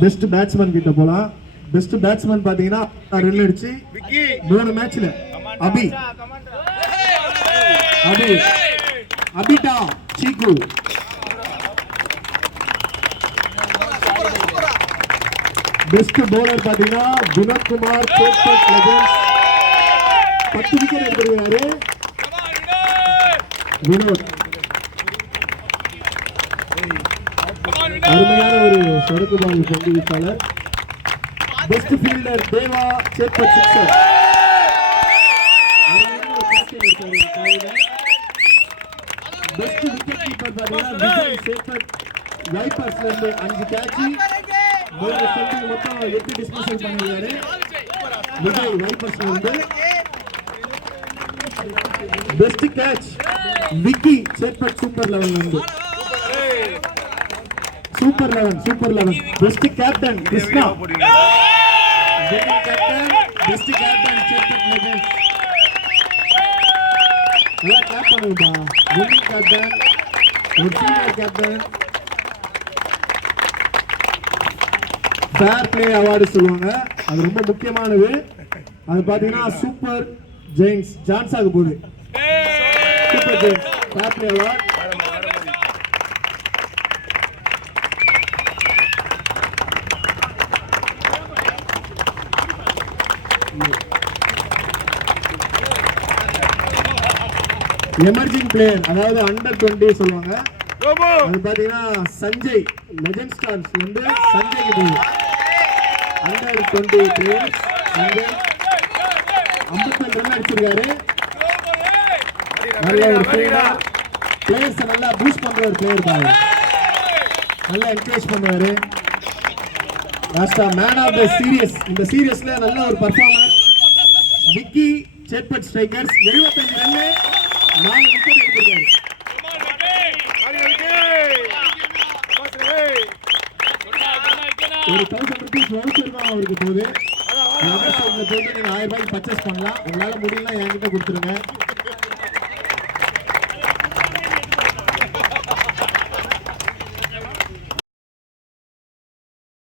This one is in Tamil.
பெஸ்ட் பேட்ஸ்மேன் கிட்ட போலாம். பெஸ்ட் பேட்ஸ்மேன் பாத்தீங்கன்னா ரன் அடிச்சு 3 மேட்ச்ல அபிட்டா சீக்கு. பெஸ்ட் பவுலர் பாத்தீங்கன்னா வினோத் குமார் சேத்பட் லெஜெண்ட்ஸ் 10 விக்கெட் எடுத்திருக்காரு வினோத். அருமையான ஒரு சொடக்கு பால் பந்து வீச்சாளர். Best fielder Deva Chetpet sixer. Best wicket keeper பாத்தீங்கன்னா விஜய் சேத்பட் வைப்பர்ஸ்ல இருந்து 5 கேட்ச் 3 செட்டிங் மொத்தம் 8 டிஸ்மிஸல் பண்ணிருக்காரு விஜய் வைப்பர்ஸ்ல இருந்து. Best catch Vicky Chetpet super 11 இருந்து. Super 11 best captain Krishna captain. Best captain Chetpet legends. நல்லா கிளாப் பண்ணுங்கப்பா. வின்னிங் கேப்டன் ஒரு senior captain. Fair play award சொல்லுவாங்க, அது ரொம்ப முக்கியமானது. அது பாத்தீங்கன்னா சூப்பர் ஜெயின்ஸ் ஜான்ஸாக்கு போகுது. Super giants fair play award. Emerging player அதாவது அண்டர் 20 சொல்லுவாங்க. அது பாத்தீங்கன்னா சஞ்சய் லெஜெண்ட் ஸ்டார்ஸ் வந்து சஞ்சய்க்கு போகுது. அண்டர் 20 பிளேயர் சஞ்சய் 52 ரன் அடிச்சிருக்காரு. நல்ல ஒரு பிளேயர், பிளேயர்ஸ் நல்லா பூஸ்ட் பண்ற ஒரு பிளேயர் பாரு, நல்லா என்கரேஜ் பண்ணுவாரு. லாஸ்டா மேன் ஆஃப் தி சீரியஸ், இந்த சீரியஸ்ல நல்ல ஒரு performer Vicky Chetpet strikers 75 run 4 wicket எடுத்திருக்காரு. ஒரு 1000 ரூபீஸ் வவுச்சர் தான் அவருக்கு போகுது. நீங்க 1000 ரூபாய்க்கு பர்ச்சேஸ் பண்ணலாம். உங்களால முடியல என்கிட்ட கொடுத்துருங்க.